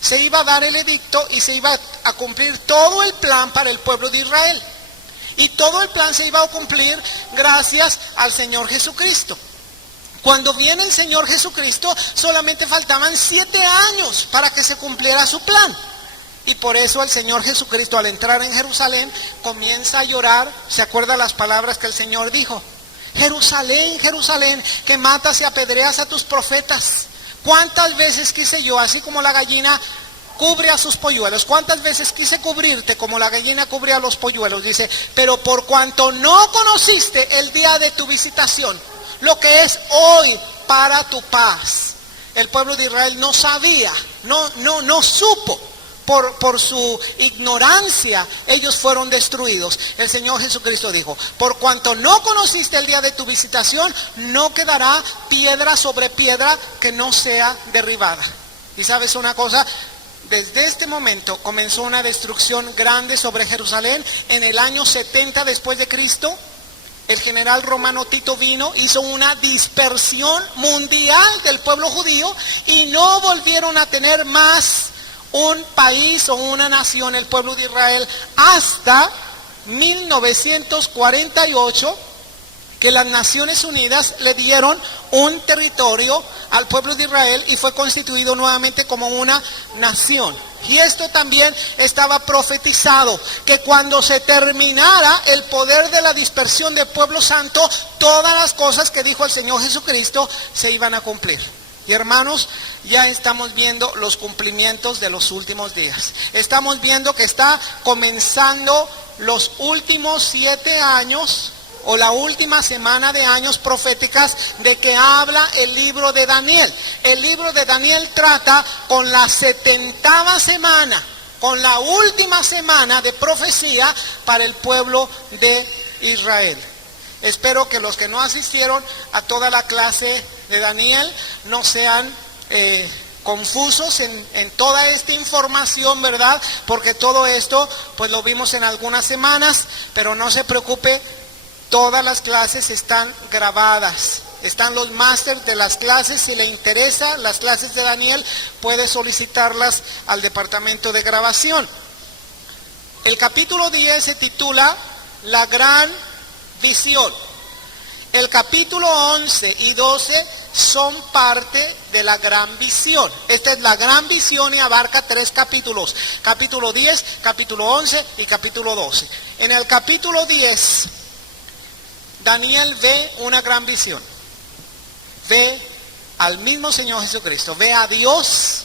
se iba a dar el edicto y se iba a cumplir todo el plan para el pueblo de Israel. Y todo el plan se iba a cumplir gracias al Señor Jesucristo. Cuando viene el Señor Jesucristo, solamente faltaban 7 años para que se cumpliera su plan. Y por eso el Señor Jesucristo, al entrar en Jerusalén, comienza a llorar. ¿Se acuerdan las palabras que el Señor dijo? Jerusalén, Jerusalén, que matas y apedreas a tus profetas. ¿Cuántas veces quise yo, así como la gallina cubre a sus polluelos. ¿Cuántas veces quise cubrirte como la gallina cubría a los polluelos? Dice, pero por cuanto no conociste el día de tu visitación, lo que es hoy para tu paz. El pueblo de Israel no sabía, no supo. Por su ignorancia, ellos fueron destruidos. El Señor Jesucristo dijo, por cuanto no conociste el día de tu visitación, no quedará piedra sobre piedra que no sea derribada. Y sabes una cosa, desde este momento comenzó una destrucción grande sobre Jerusalén. En el año 70 después de Cristo, el general romano Tito vino, hizo una dispersión mundial del pueblo judío y no volvieron a tener más un país o una nación, el pueblo de Israel, hasta 1948, que las Naciones Unidas le dieron un territorio al pueblo de Israel y fue constituido nuevamente como una nación. Y esto también estaba profetizado, que cuando se terminara el poder de la dispersión del pueblo santo, todas las cosas que dijo el Señor Jesucristo se iban a cumplir. Y hermanos, ya estamos viendo los cumplimientos de los últimos días. Estamos viendo que está comenzando los últimos 7 años o la última semana de años proféticas de que habla el libro de Daniel. El libro de Daniel trata con la 70ª semana, con la última semana de profecía para el pueblo de Israel. Espero que los que no asistieron a toda la clase de Daniel no sean confusos en toda esta información, ¿verdad? Porque todo esto pues lo vimos en algunas semanas, pero no se preocupe, todas las clases están grabadas. Están los másters de las clases. Si le interesa las clases de Daniel, puede solicitarlas al departamento de grabación. El capítulo 10 se titula La Gran Visión. El capítulo 11 y 12 son parte de la gran visión. Esta es la gran visión y abarca 3 capítulos. Capítulo 10, capítulo 11 y capítulo 12. En el capítulo 10, Daniel ve una gran visión. Ve al mismo Señor Jesucristo, ve a Dios,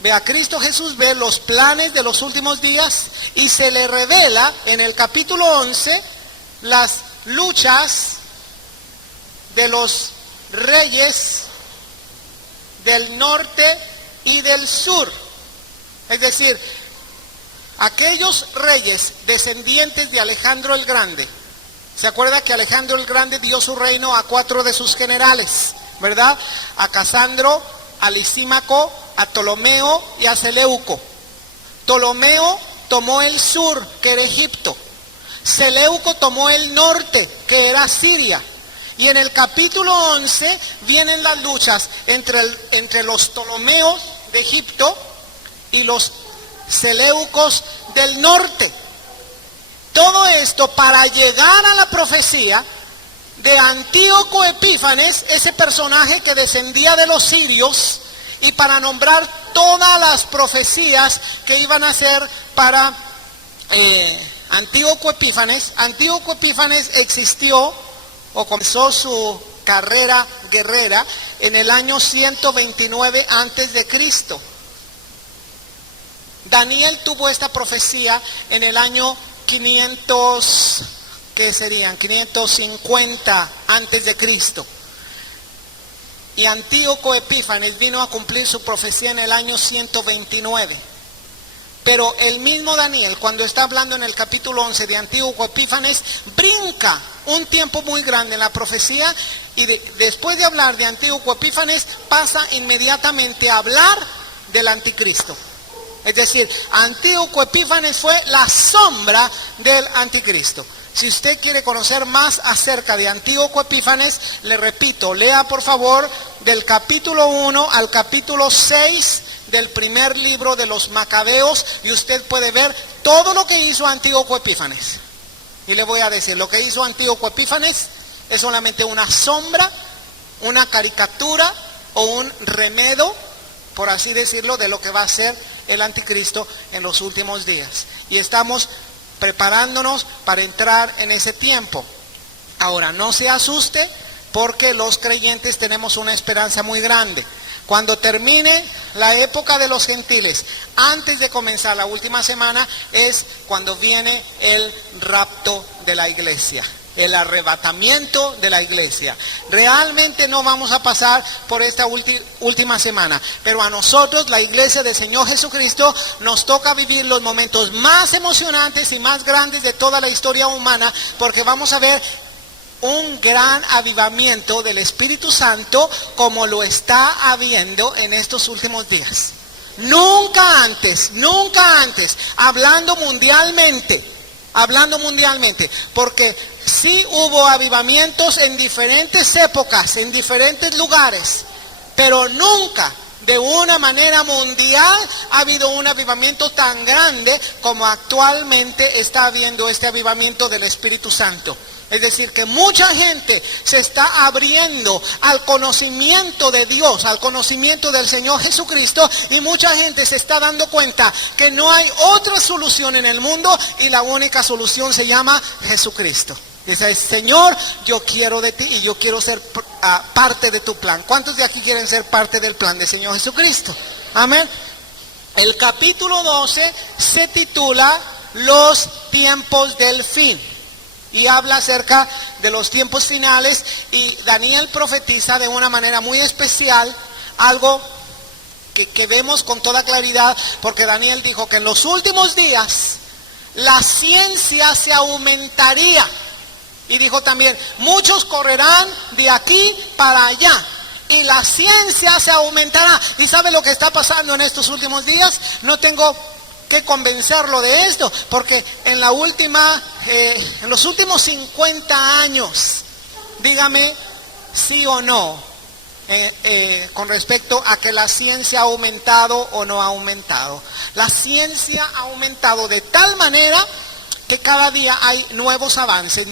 ve a Cristo Jesús, ve los planes de los últimos días y se le revela en el capítulo 11 las luchas de los reyes del norte y del sur. Es decir, aquellos reyes descendientes de Alejandro el Grande. ¿Se acuerda que Alejandro el Grande dio su reino a 4 de sus generales, verdad? A Casandro, a Lisímaco, a Ptolomeo y a Seleuco. Ptolomeo tomó el sur, que era Egipto. Seleuco tomó el norte, que era Siria. Y en el capítulo 11 vienen las luchas entre los Ptolomeos de Egipto y los Seleucos del norte. Todo esto para llegar a la profecía de Antíoco Epífanes, ese personaje que descendía de los sirios, y para nombrar todas las profecías que iban a ser para Antíoco Epífanes. Antíoco Epífanes existió o comenzó su carrera guerrera en el año 129 antes de Cristo. Daniel tuvo esta profecía en el año 500, ¿qué serían? 550 antes de Cristo. Y Antíoco Epífanes vino a cumplir su profecía en el año 129. Pero el mismo Daniel, cuando está hablando en el capítulo 11 de Antíoco Epífanes, brinca un tiempo muy grande en la profecía y después de hablar de Antíoco Epífanes pasa inmediatamente a hablar del anticristo. Es decir, Antíoco Epífanes fue la sombra del anticristo. Si usted quiere conocer más acerca de Antíoco Epífanes, le repito, lea por favor del capítulo 1 al capítulo 6 del primer libro de los Macabeos y usted puede ver todo lo que hizo Antíoco Epífanes. Y le voy a decir, lo que hizo Antíoco Epífanes es solamente una sombra, una caricatura o un remedo, por así decirlo, de lo que va a ser el anticristo en los últimos días. Y estamos preparándonos para entrar en ese tiempo. Ahora, no se asuste porque los creyentes tenemos una esperanza muy grande. Cuando termine la época de los gentiles, antes de comenzar la última semana, es cuando viene el rapto de la iglesia, el arrebatamiento de la iglesia. Realmente no vamos a pasar por esta última semana, pero a nosotros, la iglesia del Señor Jesucristo, nos toca vivir los momentos más emocionantes y más grandes de toda la historia humana, porque vamos a ver un gran avivamiento del Espíritu Santo como lo está habiendo en estos últimos días. Nunca antes, hablando mundialmente, porque sí hubo avivamientos en diferentes épocas, en diferentes lugares, pero nunca de una manera mundial ha habido un avivamiento tan grande como actualmente está habiendo este avivamiento del Espíritu Santo. Es decir, que mucha gente se está abriendo al conocimiento de Dios, al conocimiento del Señor Jesucristo, y mucha gente se está dando cuenta que no hay otra solución en el mundo y la única solución se llama Jesucristo. Dice, Señor, yo quiero de ti y yo quiero ser parte de tu plan. ¿Cuántos de aquí quieren ser parte del plan del Señor Jesucristo? Amén. El capítulo 12 se titula Los tiempos del fin. Y habla acerca de los tiempos finales, y Daniel profetiza de una manera muy especial algo que vemos con toda claridad, porque Daniel dijo que en los últimos días la ciencia se aumentaría. Y dijo también, muchos correrán de aquí para allá y la ciencia se aumentará. ¿Y sabe lo que está pasando en estos últimos días? No tengo que convencerlo de esto, porque en los últimos 50 años, dígame sí o no, con respecto a que la ciencia ha aumentado o no ha aumentado. La ciencia ha aumentado de tal manera que cada día hay nuevos avances.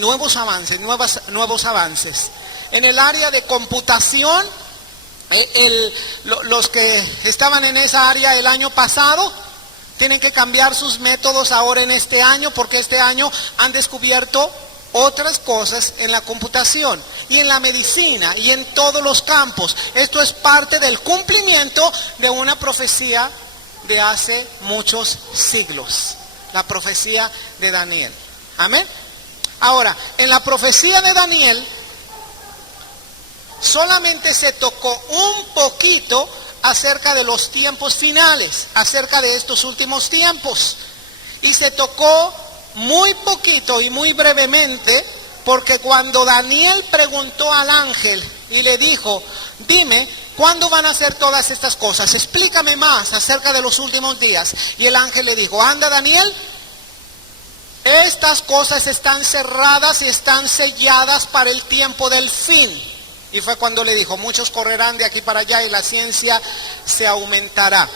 En el área de computación, los que estaban en esa área el año pasado, tienen que cambiar sus métodos ahora en este año, porque este año han descubierto otras cosas en la computación y en la medicina y en todos los campos. Esto es parte del cumplimiento de una profecía de hace muchos siglos, la profecía de Daniel. Amén. Ahora, en la profecía de Daniel solamente se tocó un poquito acerca de los tiempos finales, acerca de estos últimos tiempos, y se tocó muy poquito y muy brevemente, porque cuando Daniel preguntó al ángel y le dijo, dime, ¿cuándo van a hacer todas estas cosas? Explícame más acerca de los últimos días. Y el ángel le dijo, anda Daniel, estas cosas están cerradas y están selladas para el tiempo del fin. Y fue cuando le dijo, muchos correrán de aquí para allá y la ciencia se aumentará.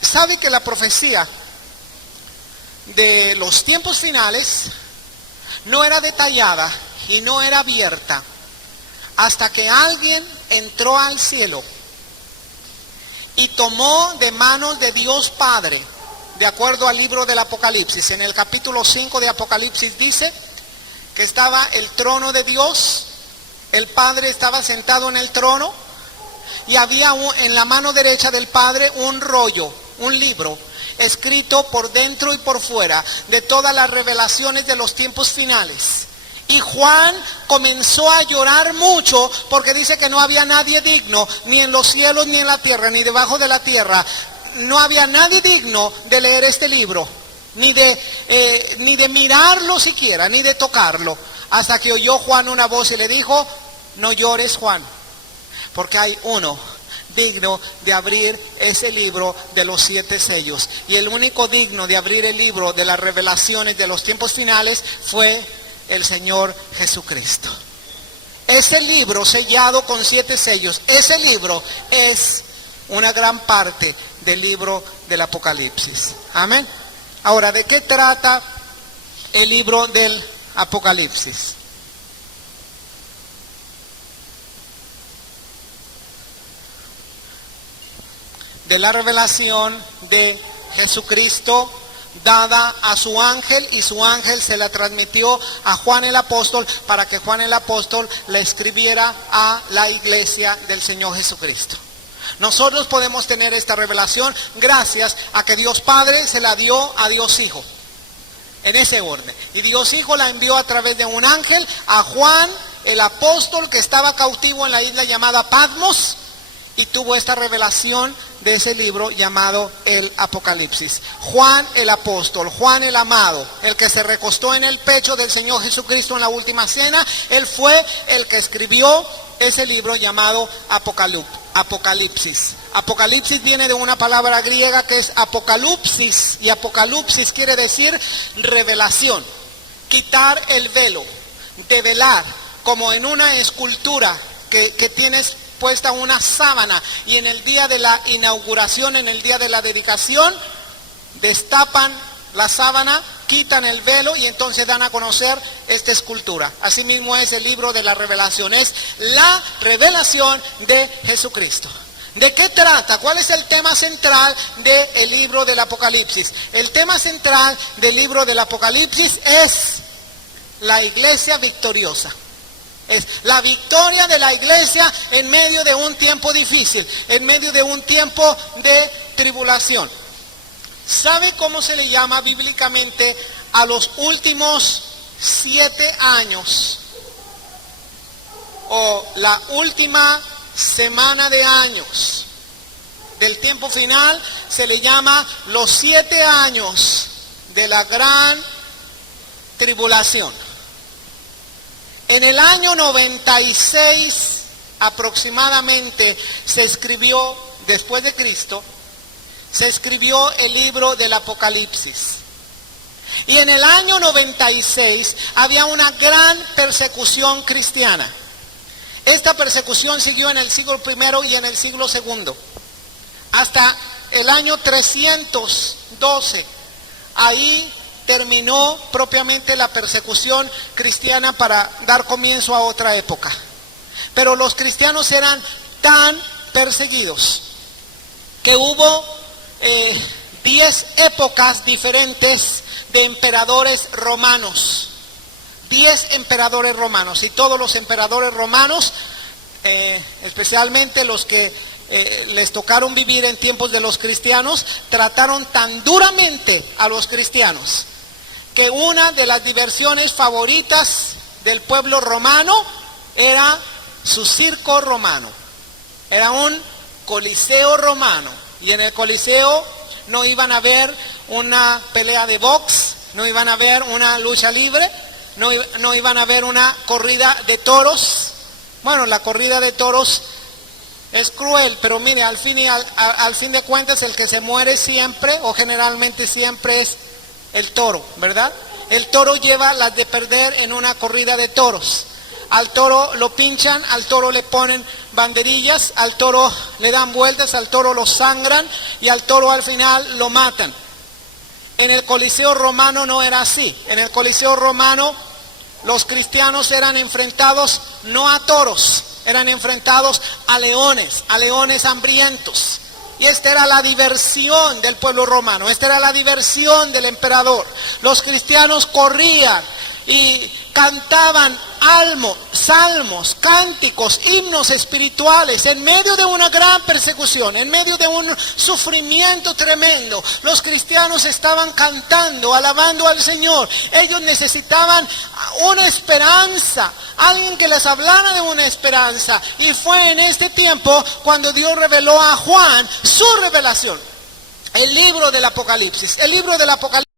¿Sabe que la profecía de los tiempos finales no era detallada y no era abierta hasta que alguien entró al cielo y tomó de manos de Dios Padre, de acuerdo al libro del Apocalipsis? En el capítulo 5 de Apocalipsis dice que estaba el trono de Dios. El Padre estaba sentado en el trono y había en la mano derecha del Padre un rollo, un libro, escrito por dentro y por fuera de todas las revelaciones de los tiempos finales. Y Juan comenzó a llorar mucho porque dice que no había nadie digno, ni en los cielos, ni en la tierra, ni debajo de la tierra. No había nadie digno de leer este libro, ni de mirarlo siquiera, ni de tocarlo. Hasta que oyó Juan una voz y le dijo, no llores Juan, porque hay uno digno de abrir ese libro de los 7 sellos. Y el único digno de abrir el libro de las revelaciones de los tiempos finales fue el Señor Jesucristo. Ese libro sellado con 7 sellos, ese libro es una gran parte del libro del Apocalipsis. Amén. Ahora, ¿de qué trata el libro del Apocalipsis? De la revelación de Jesucristo dada a su ángel, y su ángel se la transmitió a Juan el apóstol para que Juan el apóstol la escribiera a la iglesia del Señor Jesucristo. Nosotros podemos tener esta revelación gracias a que Dios Padre se la dio a Dios Hijo. En ese orden. Y Dios Hijo la envió a través de un ángel a Juan, el apóstol que estaba cautivo en la isla llamada Patmos, y tuvo esta revelación de ese libro llamado el Apocalipsis. Juan el apóstol, Juan el amado, el que se recostó en el pecho del Señor Jesucristo en la última cena, él fue el que escribió ese libro llamado Apocalipsis. Apocalipsis viene de una palabra griega que es apocalipsis, y apocalipsis quiere decir revelación, quitar el velo, develar, como en una escultura que tienes puesta una sábana, y en el día de la inauguración, en el día de la dedicación, destapan la sábana, quitan el velo y entonces dan a conocer esta escultura. Asimismo es el libro de la revelación, es la revelación de Jesucristo. ¿De qué trata? ¿Cuál es el tema central del libro del Apocalipsis? El tema central del libro del Apocalipsis es la iglesia victoriosa. Es la victoria de la iglesia en medio de un tiempo difícil, en medio de un tiempo de tribulación. ¿Sabe cómo se le llama bíblicamente a los últimos 7 años? O la última semana de años del tiempo final se le llama los 7 años de la gran tribulación. En el año 96 aproximadamente se escribió, después de Cristo, se escribió el libro del Apocalipsis. Y en el año 96 había una gran persecución cristiana. Esta persecución siguió en el siglo I y en el siglo II. Hasta el año 312. Ahí terminó propiamente la persecución cristiana para dar comienzo a otra época. Pero los cristianos eran tan perseguidos que hubo 10 épocas diferentes de emperadores romanos. 10 emperadores romanos, y todos los emperadores romanos, especialmente los que les tocaron vivir en tiempos de los cristianos, trataron tan duramente a los cristianos que una de las diversiones favoritas del pueblo romano era su circo romano. Era un coliseo romano, y en el coliseo no iban a ver una pelea de box, no iban a ver una lucha libre, no iban a ver una corrida de toros. Bueno, la corrida de toros es cruel, pero mire, al fin de cuentas el que se muere siempre, o generalmente siempre, es el toro, ¿verdad? El toro lleva las de perder en una corrida de toros. Al toro lo pinchan, al toro le ponen banderillas, al toro le dan vueltas, al toro lo sangran y al toro al final lo matan. En el Coliseo romano no era así. En el Coliseo romano los cristianos eran enfrentados no a toros, eran enfrentados a leones hambrientos. Y esta era la diversión del pueblo romano, esta era la diversión del emperador. Los cristianos corrían y cantaban salmos, cánticos, himnos espirituales en medio de una gran persecución, en medio de un sufrimiento tremendo. Los cristianos estaban cantando, alabando al Señor. Ellos necesitaban una esperanza, alguien que les hablara de una esperanza. Y fue en este tiempo cuando Dios reveló a Juan su revelación, el libro del Apocalipsis. El libro del Apocalipsis